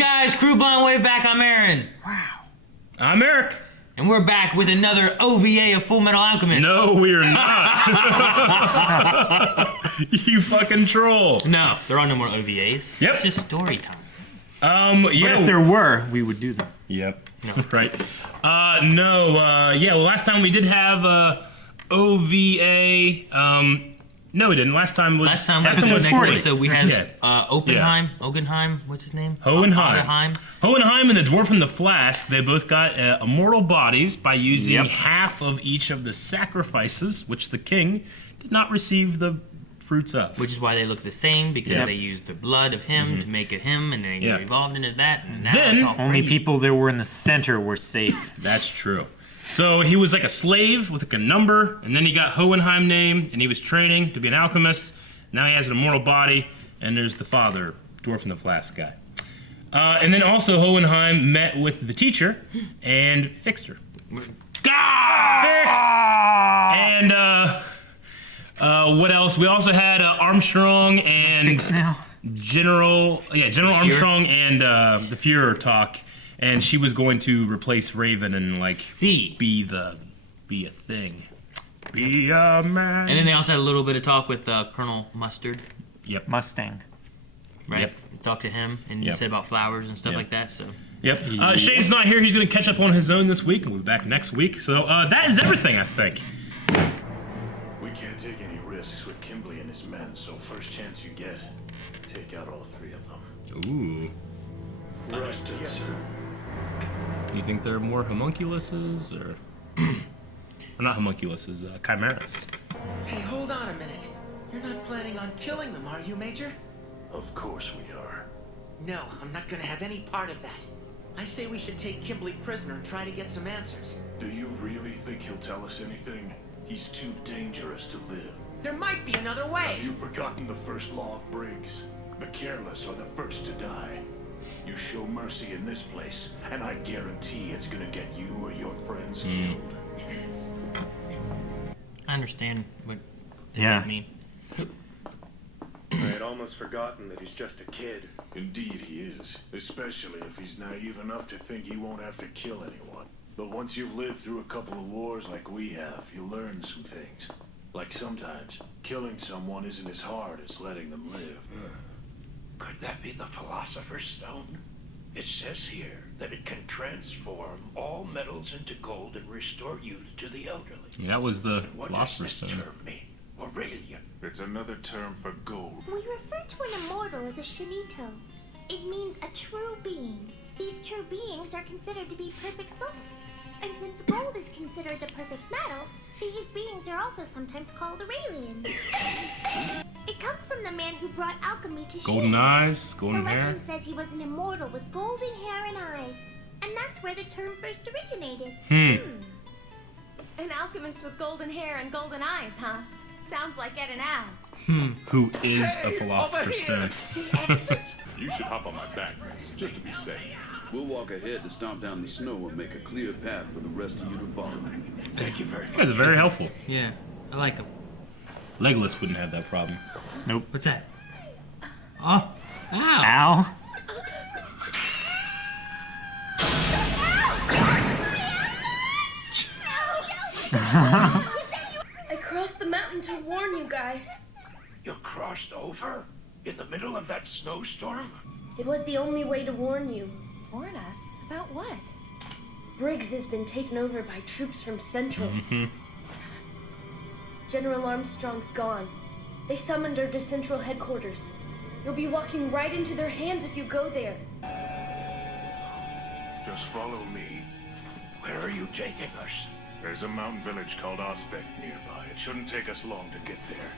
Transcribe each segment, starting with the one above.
guys, Crew Blind Wave back. I'm Aaron. Wow. I'm Eric. And we're back with another OVA of Fullmetal Alchemist. No, we're not. You fucking troll. No, there are no more OVAs. Yep. It's just story time. Yeah. But if there were, we would do them. Yep. No. Right. Yeah, well, last time we did have OVA. No, we didn't. Last time was episode 40. So we had Oppenheim, what's his name? Hohenheim. Hohenheim and the Dwarf and the Flask, they both got immortal bodies by using half of each of the sacrifices, which the king did not receive the fruits of. Which is why they look the same, because they used the blood of him to make it him, and then get evolved into that. And now then, it's all only crazy. people that were in the center were safe. That's true. So he was like a slave with like a number, and then he got Hohenheim name, and he was training to be an alchemist. Now he has an immortal body, and there's the father, Dwarf and the Flask guy. And then also Hohenheim met with the teacher and fixed her. Fixed! And what else? We also had Armstrong and Fixed now. General Armstrong and the Fuhrer talk. And she was going to replace Raven and like be a thing. Be a man. And then they also had a little bit of talk with Colonel Mustard. Yep. Mustang. Right? Yep. Talked to him, and he said about flowers and stuff like that, so... Yep. Shane's not here. He's going to catch up on his own this week, and we'll be back next week. So that is everything, I think. We can't take any risks with Kimberly and his men, so first chance you get, take out all three of them. Ooh. Understood, sir. Do you think there are more homunculuses, or... or not homunculuses, chimeras? Hey, hold on a minute. You're not planning on killing them, are you, Major? Of course we are. No, I'm not gonna have any part of that. I say we should take Kimberly prisoner and try to get some answers. Do you really think he'll tell us anything? He's too dangerous to live. There might be another Have way. you forgotten the first law of Briggs? The careless are the first to die. You show mercy in this place, and I guarantee it's gonna get you or your friends killed. I understand what they mean. I had almost forgotten that he's just a kid. Indeed he is, especially if he's naive enough to think he won't have to kill anyone. But once you've lived through a couple of wars like we have, you learn some things. Like sometimes, killing someone isn't as hard as letting them live. Could that be the Philosopher's Stone? It says here that it can transform all metals into gold and restore youth to the elderly. That was the And what does Philosopher's this Stone. term mean? Aurelian. It's another term for gold. We refer to an immortal as a shinito. It means a true being. These true beings are considered to be perfect souls. And since gold is considered the perfect metal, these beings are also sometimes called Aurelian. It comes from the man who brought alchemy to Golden Shin. eyes, The golden hair. legend says he was an immortal with golden hair and eyes. And that's where the term first originated. An alchemist with golden hair and golden eyes, huh? Sounds like Ed and Al. Who is a Philosopher's Stone? You should hop on my back, just to be safe. We'll walk ahead to stomp down the snow and make a clear path for the rest of you to follow. Thank you very much. You guys are very helpful. Yeah, I like him. Legolas wouldn't have that problem. Nope. What's that? Oh, ow. Ow. I crossed the mountain to warn you guys. You crossed over? In the middle of that snowstorm? It was the only way to warn you. Warn us? About what? Briggs has been taken over by troops from Central. General Armstrong's gone. They summoned her to Central headquarters. You'll be walking right into their hands if you go there. Just follow me. Where are you taking us? There's a mountain village called Aspect nearby. It shouldn't take us long to get there.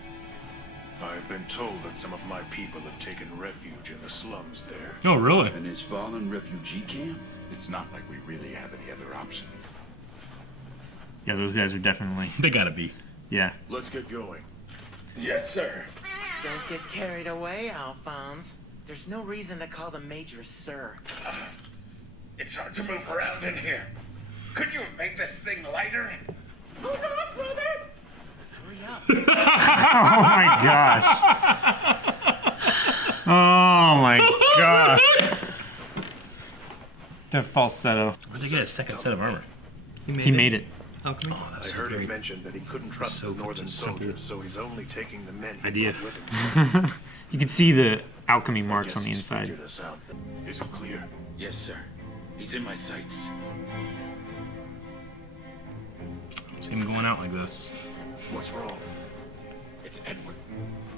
I've been told that some of my people have taken refuge in the slums there. Oh, really? And his fallen refugee camp? It's not like we really have any other options. Yeah, those guys are definitely. They gotta be. Yeah. Let's get going. Yes, sir. Don't get carried away, Alphonse. There's no reason to call the Major Sir. It's hard to move around in here. Could you make this thing lighter? Hold on, brother! Hurry up. Oh my gosh. Oh my gosh. The falsetto. Where'd they get a second set of armor? He made it. Alchemy? Oh, I heard him mention that he couldn't trust the northern soldiers, so he's only taking the men he idea. brought with him. You can see the alchemy marks Guess on the he's inside. figured us out. Is it clear? Yes, sir. He's in my sights. See him going out like this. What's wrong? It's Edward.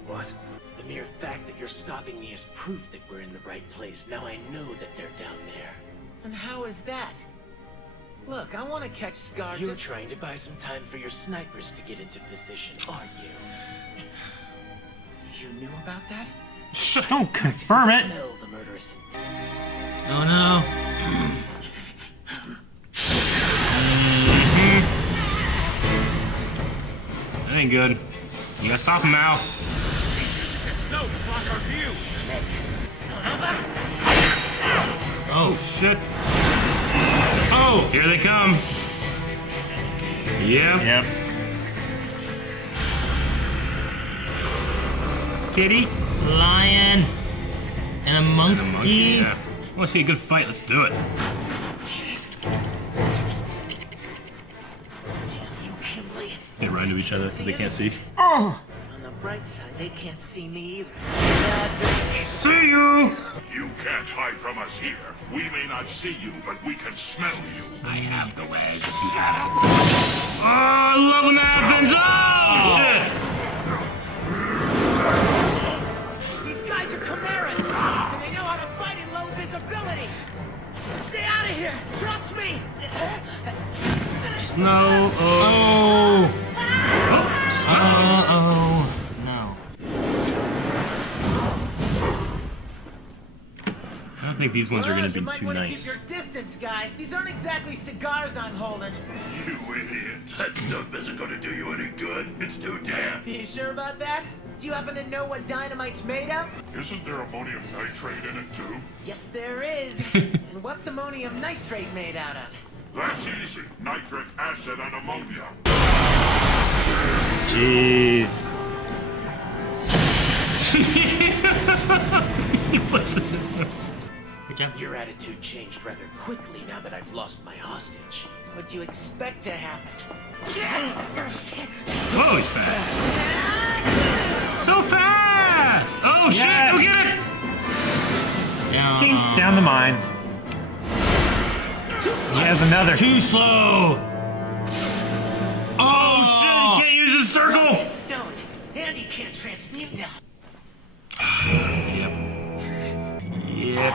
What? The mere fact that you're stopping me is proof that we're in the right place. Now I know that they're down there. And how is that? Look, I want to catch Scar. You're trying to buy some time for your snipers to get into position, aren't you? You knew about that? Don't confirm it. Smell the murderous intent. Oh no. That ain't good. You gotta stop him, Al. He's using the snow to block our view. Oh, shit. Oh, here they come. Yep. Yep. Kitty. Lion. And a monkey. And a monkey, yeah. I wanna see a good fight, let's do it. Damn you, Kimberly. They run into each other because they can't see. Oh! On the bright side, they can't see me either. That's okay. See you! You can't hide from us here. We may not see you, but we can smell you. I have the wares if you got it. Oh, I love when that happens! Oh, shit! These guys are chimeras, and they know how to fight in low visibility. Stay out of here. Trust me. Snow. Oh. Oh, snow. Oh no. I don't think these ones are gonna be you might too want to nice. keep your distance, guys. These aren't exactly cigars I'm holding. You idiot. That stuff isn't going to do you any good. It's too damp. You sure about that? Do you happen to know what dynamite's made of? Isn't there ammonium nitrate in it, too? Yes, there is. And what's ammonium nitrate made out of? That's easy. Nitric acid and ammonia. Jeez. He puts it in his nose. Good job. Your attitude changed rather quickly now that I've lost my hostage. What'd you expect to happen? Whoa, he's fast. So fast! Oh, shit, Yes. go get it! Down. Dink down the mine. He has another. Too slow. Oh, shit, he can't use his circle! This stone. And he can't transmute now. Yep. Yep.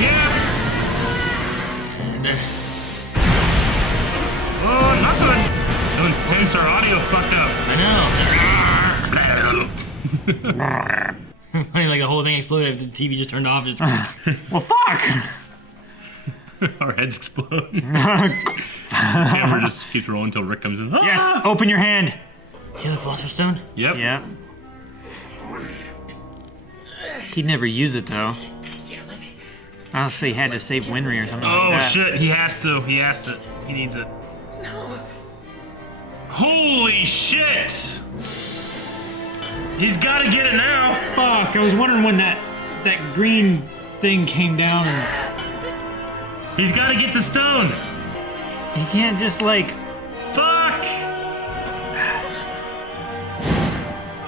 Yep! Oh, not good. So intense, our audio fucked up. I know. Funny, like the whole thing exploded. The TV just turned off. Just Well, fuck. Our heads explode. Camera just keeps rolling until Rick comes in. Yes. Ah! Open your hand. you have the Philosopher's Stone? Yep. Yeah. He'd never use it though. Damn it. Honestly, he had to save Winry or something Oh like that. shit, he has to. He has to. He needs it. No. Holy shit! He's gotta get it now. Fuck! I was wondering when that green thing came down and He's gotta get the stone. he can't just like. Fuck!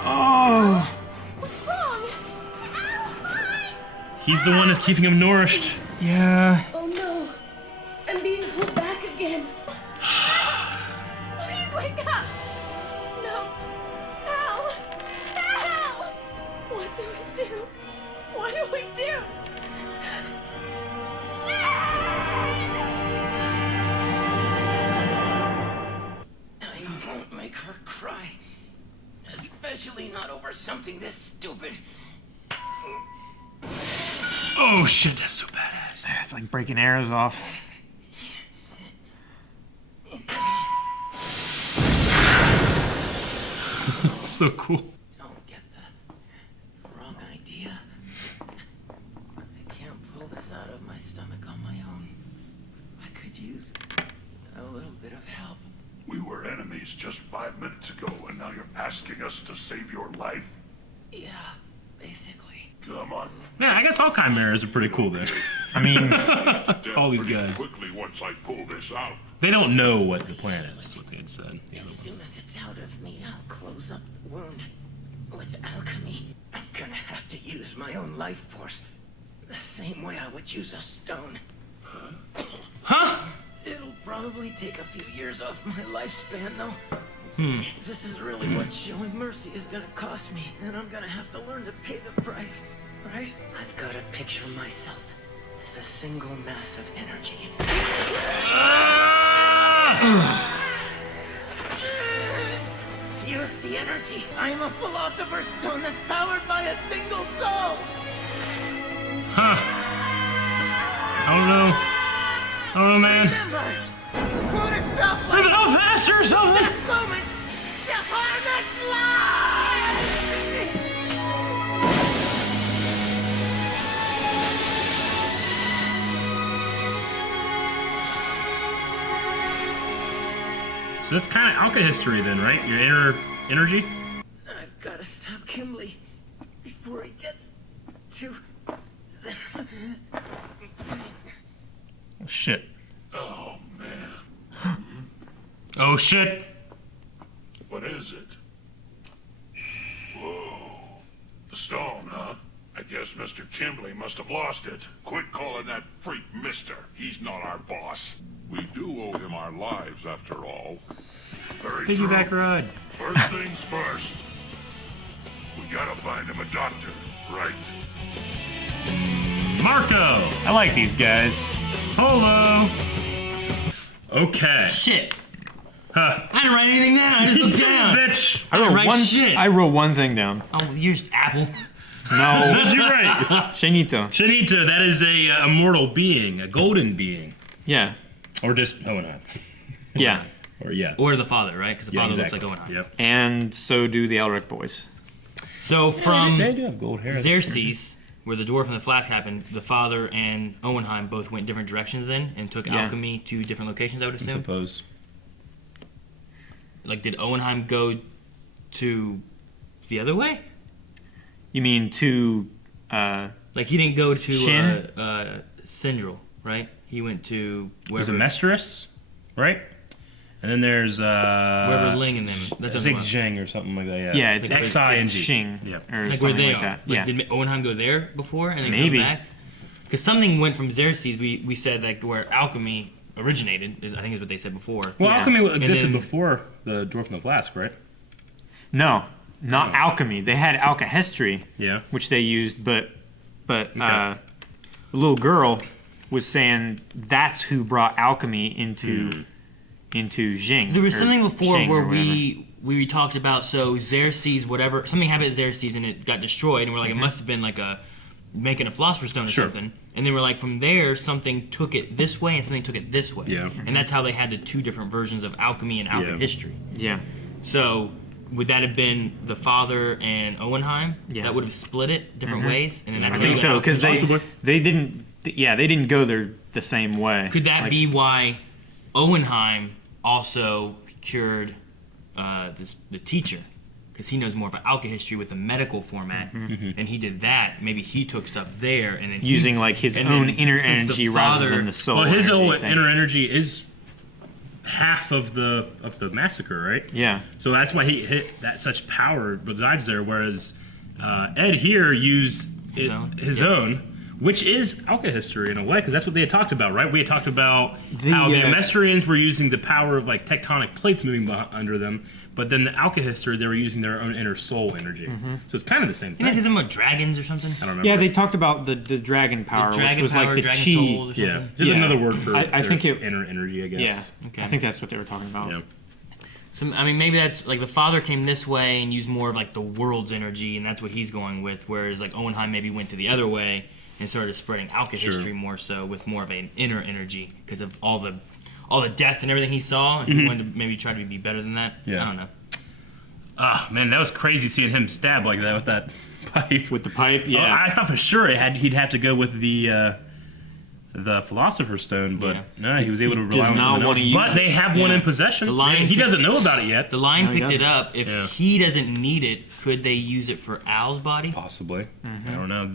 Oh. What's wrong? He's the one that's keeping him nourished. Yeah. Oh no. I'm being pulled back again. Please wake up! No. Hal! Hal! What do we do? What do we do? I won't make her cry. Especially not over something this stupid. Oh shit, that's so badass. It's like breaking arrows off. So cool. Don't get the wrong idea. I can't pull this out of my stomach on my own. I could use a little bit of help. We were enemies just 5 minutes ago, and now you're asking us to save your life? Yeah, basically. Come on. Yeah, I guess all chimeras are pretty cool then. I mean, all these Pretty guys. quickly once I pull this out. They don't know what the plan is, what they had said. As soon as it's out of me, I'll close up the wound. With alchemy, I'm gonna have to use my own life force. The same way I would use a stone. Huh? It'll probably take a few years off my lifespan, though. If this is really what showing mercy is gonna cost me, then I'm gonna have to learn to pay the price, right? I've gotta picture myself as a single mass of energy. Use the energy. I am a Philosopher's Stone that's powered by a single soul. Huh. I don't know, man. Remember, quote itself like Move it up faster or something. that moment to harness So that's kind of alchemy then, right? Your inner energy? I've got to stop Kimberly before he gets to... Oh, shit. Oh, man. Oh, shit. What is it? Whoa. The stone, huh? I guess Mr. Kimberly must have lost it. Quit calling that freak mister. He's not our boss. We do owe him our lives, after all. Very piggyback true. ride. First things first. We gotta find him a doctor, right? Marco. I like these guys. Polo. Okay. Shit. Huh. I didn't write anything down. I just looked down. Bitch. I didn't write shit. I wrote one thing down. Oh, you're Apple. No. What did you write? Shinito. Shinito, that is a immortal being, a golden being. Yeah. Or just Owenheim. Yeah. Or yeah. Or the father, right? Because the father exactly. looks like Owenheim. Yep. And so do the Elric boys. So from They do have gold hair. Xerxes, where the dwarf and the flask happened, the father and Owenheim both went different directions then and took alchemy to different locations, I would I assume. suppose. Like, did Owenheim go to the other way? You mean to Like, he didn't go to Shin? Sindril, right? He went to There's wherever, a Mestress, right? And then there's wherever Ling and them. That's Zig Zhang or something like that. Yeah. yeah, it's Like, X-I-N-G. Xing. Shing. Yep. Or like where something they like are. that. Like, Yeah. did Owenheim go there before and then Maybe. come back? Because something went from Xerxes. We said like where alchemy originated. I think is what they said before. Well, Yeah. alchemy And existed then- before the Dwarf and the Flask, right? No, not alchemy. They had alchemy, Yeah. which they used, but the little girl was saying that's who brought alchemy into Jing. There was or something before Shing where or whatever. we talked about so Xerxes whatever something happened at Xerxes and it got destroyed and we're like it must have been like making a philosopher's stone or Sure. something and then we're like from there something took it this way and something took it this way Yeah. and that's how they had the two different versions of alchemy and alchemy. Yeah. So would that have been the father and Owenheim Yeah. that would have split it different ways and then that's I how think you so got because Possibly. they didn't go there the same way. could that Like, be why Owenheim also cured the teacher because he knows more about alchemy with the medical format and he did that maybe he took stuff there and then using like his and own then inner since the energy rather father- than the soul? Well, his energy own thing. inner energy is half of the massacre, right? Yeah. So that's why he hit that such power resides there. Whereas Ed here used his own, which is alchemy in a way, because that's what they had talked about, right? We had talked about how the Amestrians were using the power of like tectonic plates moving under them, but then the alchemists they were using their own inner soul energy. So it's kind of the same You thing. guys something about dragons or something? I don't remember. Yeah, they talked about the dragon power, dragon which was power, like the dragon chi. souls or something? Yeah, just Yeah. another word for I think their it- inner energy, I guess. Yeah, Okay. I think that's what they were talking about. Yeah. So I mean, maybe that's like the father came this way and used more of like the world's energy, and that's what he's going with. Whereas like Owenheim maybe went to the other way and started spreading alchemy more so with more of an inner energy because of all the death and everything he saw. And he wanted to maybe try to be better than that. Yeah. I don't know. Ah, man, that was crazy seeing him stab like that with that pipe. With the pipe, Oh, I thought for sure he'd have to go with the the Philosopher Stone, but Yeah. no, he was able to He rely does on not someone wanna else. use But they have one in possession. The Lion He doesn't know about it yet. The Lion No, he picked it doesn't. up. If Yeah. he doesn't need it, could they use it for Al's body? Possibly. I don't know.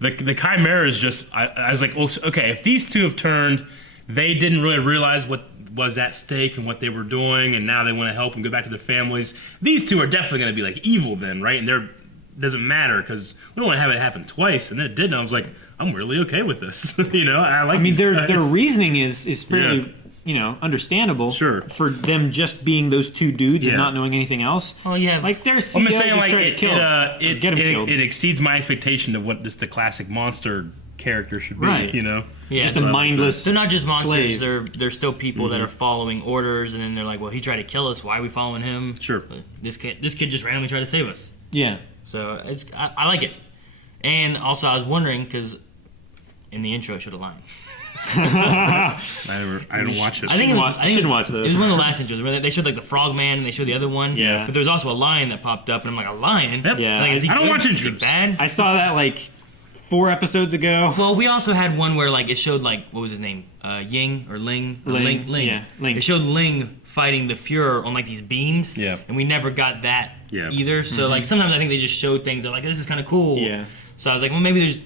The chimera is just. I was like, well, okay, if these two have turned, they didn't really realize what was at stake and what they were doing, and now they want to help and go back to their families. These two are definitely going to be like evil then, right? And they're doesn't matter because we don't want to have it happen twice. And then it did, and I was like, I'm really okay with this. I like. I mean, these their guys. reasoning is fairly understandable. Sure. For them just being those two dudes Yeah. and not knowing anything else. Oh yeah. Like their CEO I'm just saying, just like tried to kill him, or get him killed. it exceeds my expectation of what just the classic monster character should be. Right. Yeah, just so a mindless. they're not just monsters. slave. They're still people that are following orders, and then they're like, well, he tried to kill us. Why are we following him? Sure. This kid just randomly tried to save us. Yeah. So I like it. And also, I was wondering because in the intro, it showed a lion. I didn't watch it. I think You should watch those. It was one of the last intros where they showed like the frogman and they showed the other one. Yeah. But there was also a lion that popped up, and I'm like, a lion? Yep. Yeah. Like, is he I don't good? watch Is he intros. bad? I saw that like 4 episodes ago. Well, we also had one where like it showed like what was his name, Ying or Ling? Or Ling, Ling. yeah, Ling. It showed Ling fighting the Fuhrer on like these beams. Yeah. And we never got that Yeah. either. So like sometimes I think they just showed things that like this is kind of cool. Yeah. So I was like, well, maybe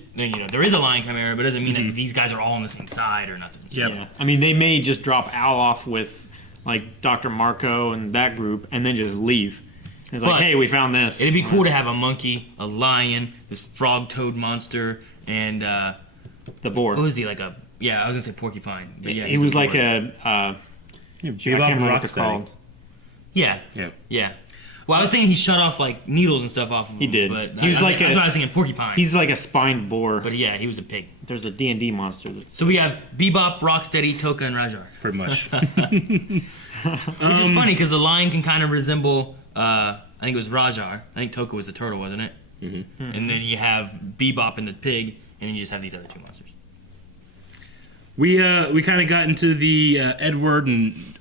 there is a lion chimera, but it doesn't mean that these guys are all on the same side or nothing. So, Yep. Yeah. I mean, they may just drop Al off with like Dr. Marco and that group, and then just leave. It's like, But hey, we found this. It'd be cool to have a monkey, a lion, this frog-toad monster, and The boar. what was he like a? Yeah, I was gonna say porcupine. But yeah, he was like a. I can't remember what they're called. Yeah. Yeah. Yeah. Well, I was thinking he shut off like needles and stuff off of him. He did. But He was like that's a- why I was thinking porcupine. He's like a spined boar. But yeah, he was a pig. There's a D&D monster that's. So we have Bebop, Rocksteady, Toka, and Rajar. Pretty much. Which is funny because the lion can kind of resemble, I think it was Rajar. I think Toka was the turtle, wasn't it? Mm-hmm. And then you have Bebop and the pig, and then you just have these other two monsters. We kind of got into the Edward and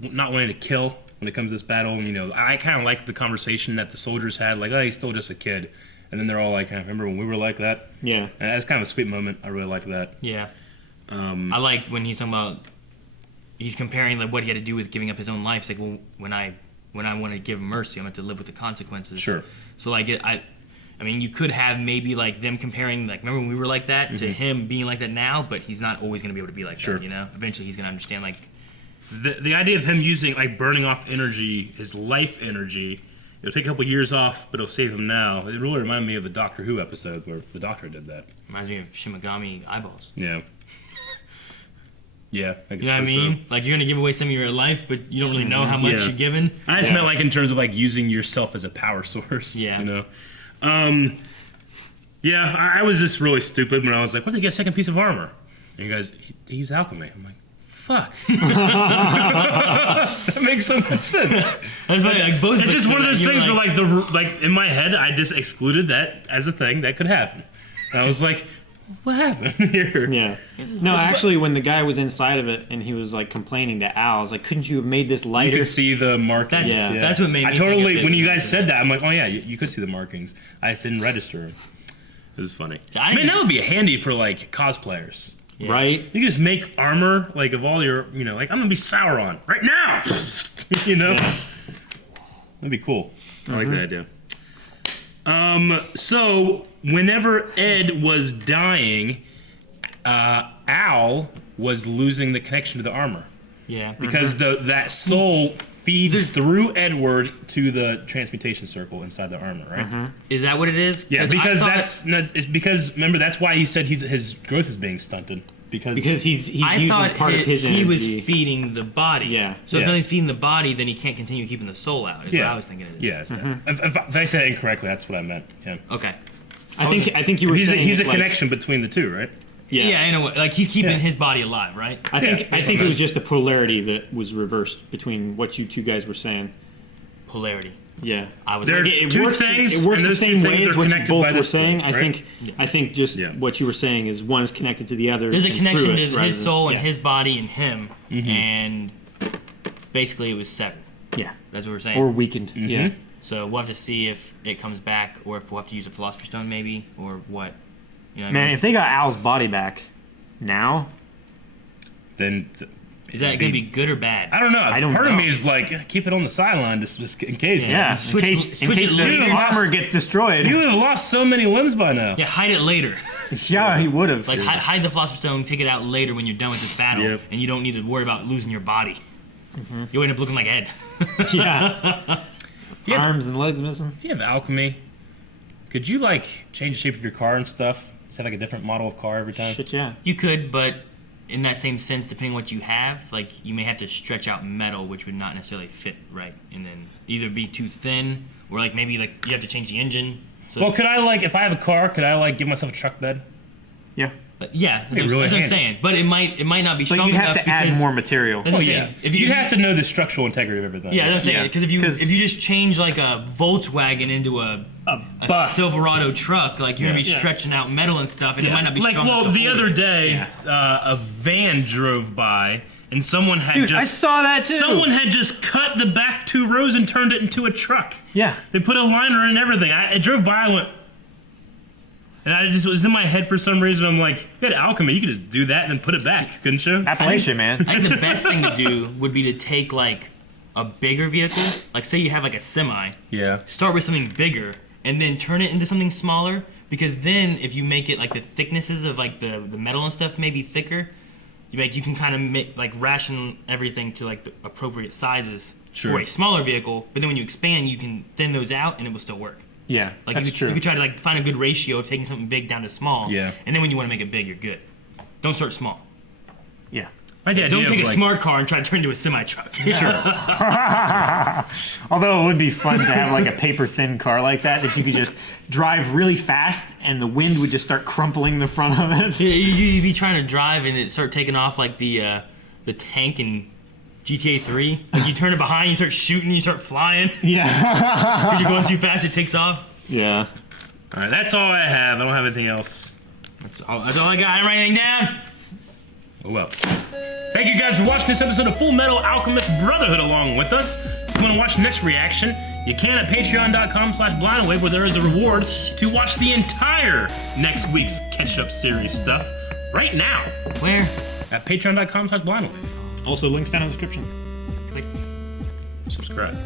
not wanting to kill when it comes to this battle. And, I kind of like the conversation that the soldiers had, like, oh, he's still just a kid. And then they're all like, remember when we were like that? Yeah. And that's kind of a sweet moment. I really like that. Yeah. I like when he's talking about, he's comparing like what he had to do with giving up his own life. It's like, well, when I want to give mercy, I'm going to live with the consequences. Sure. So like I mean, you could have maybe like them comparing, like, remember when we were like that to him being like that now, but he's not always going to be able to be like Sure. that, Eventually he's going to understand, like, The idea of him using, like, burning off energy, his life energy, it'll take a couple years off, but it'll save him now. It really reminded me of the Doctor Who episode where the Doctor did that. reminds me of Shimigami eyeballs. Yeah. Yeah, I guess You know what I mean? Like, you're going to give away some of your life, but you don't really know how much Yeah. you're giving. I just meant, like, in terms of, like, using yourself as a power source. Yeah. Yeah, I was just really stupid when I was like, what did they get a second piece of armor? And you guys, he used alchemy. I'm like, fuck. That makes so much sense. That's funny, like, both It's just one of those you were things where, like, in my head, I just excluded that as a thing that could happen. And I was like, what happened here? Yeah. No, actually, when the guy was inside of it and he was like complaining to Al, I was like, couldn't you have made this You lighter? could see the markings. That's- that's what made me I think of totally, it. when you guys said that, I'm like, oh yeah, you could see the markings. I just didn't register it. It was funny. I mean, that would be handy for, like, cosplayers. Right? You can just make armor, like, of all your, like, I'm gonna be Sauron right now. Yeah. That'd be cool. I like that idea. So whenever Ed was dying, Al was losing the connection to the armor Yeah. because that soul feeds through Edward to the transmutation circle inside the armor, right? Is that what it is? Yeah, 'Cause because I thought- it's because remember that's why he said his growth is being stunted because Because he's I using thought part of his energy. he was feeding the body. Yeah. So if Yeah. nothing's feeding the body, then he can't continue keeping the soul out. Is what I was thinking it is. Yeah. If I said it incorrectly, that's what I meant. Yeah. Okay. I think you were He's saying a like- connection between the two, right? Yeah, in a way. Like he's keeping Yeah. his body alive, right? I think Yeah, I think it was just the polarity that was reversed between what you two guys were saying. Polarity. Yeah. I was There like, are It two works, things, it works and the those two same things way are as what you connected both by were this saying. thing, right? I think just Yeah. what you were saying is one's connected to the other. there's a and connection through to it rather his than- soul and yeah. his body and him, and basically it was severed. Yeah. That's what we're saying. Or weakened. Yeah. So we'll have to see if it comes back, or if we'll have to use a Philosopher Stone, maybe, or what. You know what I Man, mean? if they got Al's body back, now, then is that going to be good or bad? I don't know. I don't Part know. of me is like, keep it on the sideline just in case. yeah, Switch- in case switch it the later. armor gets destroyed. You would have lost so many limbs by now. Yeah, hide it later. Yeah, he would have. Like hide the Philosopher's Stone, take it out later when you're done with this battle, Yep. and you don't need to worry about losing your body. You'll end up looking like Ed. Yeah. Yeah. Arms and legs missing. If you have alchemy, could you like change the shape of your car and stuff? Just have like a different model of car every time? Shit, yeah. You could, but in that same sense, depending on what you have, like you may have to stretch out metal, which would not necessarily fit right, and then either be too thin, or like maybe like you have to change the engine. So, Well, could I like, if I have a car, could I like give myself a truck bed? Yeah. but yeah, Be that's really what I'm handy. saying. But it might not be But strong you'd have enough to add because- more material. That's what I'm Oh yeah. saying. If you have to know the structural integrity of everything. Yeah, that's what I'm Yeah. saying. Because if you just change like a Volkswagen into a bus. Silverado truck, like you're gonna be Yeah. stretching out metal and stuff, and it might not be like, strong well, enough to the hold other it. day, a van drove by, and someone had Dude, I just saw that too. someone had just cut the back 2 rows and turned it into a truck. Yeah. They put a liner in everything. I drove by, I went, and I just it was in my head for some reason. I'm like, you had alchemy, you could just do that and then put it back, couldn't you? Appalachian, man. I think the best thing to do would be to take like a bigger vehicle, like say you have like a semi, Yeah. start with something bigger, and then turn it into something smaller. Because then, if you make it like the thicknesses of like the metal and stuff maybe thicker, you can kind of make like ration everything to like the appropriate sizes Sure. for a smaller vehicle. But then when you expand, you can thin those out, and it will still work. Yeah, Like that's you true. could try to like find a good ratio of taking something big down to small. Yeah. And then when you want to make it big, you're good. Don't start small. Yeah. I had the Don't idea take of, a like, smart car and try to turn it into a semi truck. Although it would be fun to have like a paper thin car like that you could just drive really fast and the wind would just start crumpling the front of it. You'd be trying to drive and it start taking off like the tank in GTA 3. Like you turn it behind, you start shooting, you start flying. Yeah. Because you're going too fast, it takes off. Yeah. All right, that's all I have. I don't have anything else. That's all I got. I didn't write anything down. Oh well. Thank you guys for watching this episode of Fullmetal Alchemist Brotherhood along with us. If you want to watch the next reaction, you can at patreon.com/blindwave, where there is a reward to watch the entire next week's catch-up series stuff right now. Where? At patreon.com/blindwave. Also, links down in the description. Click. Subscribe.